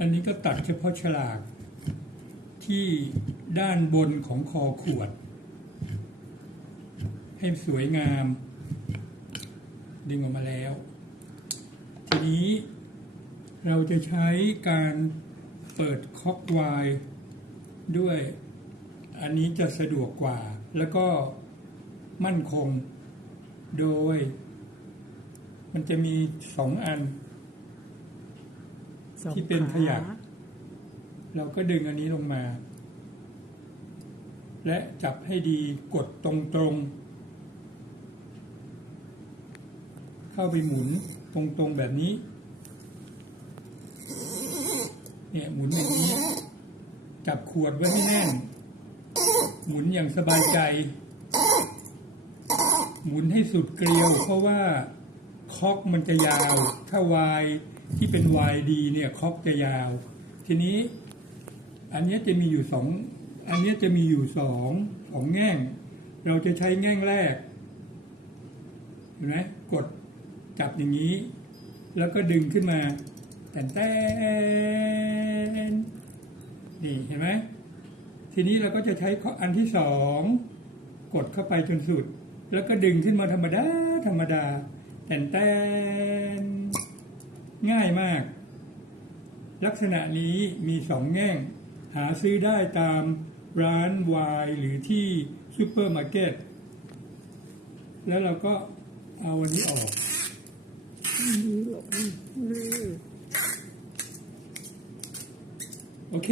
อันนี้ก็ตัดเฉพาะฉลากที่ด้านบนของคอขวด ให้สวยงาม ดึงออกมาแล้ว ทีนี้เราจะใช้การเปิดคอกไวน์ด้วย อันนี้จะสะดวกกว่า แล้วก็มั่นคงโดย มันจะมีสองอัน ที่เป็นขยะเราก็ดึงอันนี้ลงมา และจับให้ดีกดตรงๆเข้าไปหมุนตรงๆแบบนี้ เนี่ยหมุนอย่างนี้ จับขวดไว้ให้แน่น หมุนอย่างสบายใจ หมุนให้สุดเกลียว เพราะว่าคอกมันจะยาว ถ้าวาย ที่เป็นวายดีเนี่ยคอกจะยาว ทีนี้อันนี้จะมีอยู่สองอันนี้จะมีอยู่สองสองแง่ง เราจะใช้แง่งแรกเห็นไหมกดจับอย่างนี้ แล้วก็ดึงขึ้นมาแต่นแต่นนี่เห็นไหมทีนี้เราก็จะใช้ออันที่สองกดเข้าไปจนสุด แล้วก็ดึงขึ้นมาธรรมดาธรรมดาแต่นแต่น ง่ายมาก ลักษณะนี้มีสองแง่ง หาซื้อได้ตามร้านไวน์หรือที่ซูเปอร์มาร์เก็ตแล้วเราก็เอาอันนี้ออกนี่หลงนี่โอเค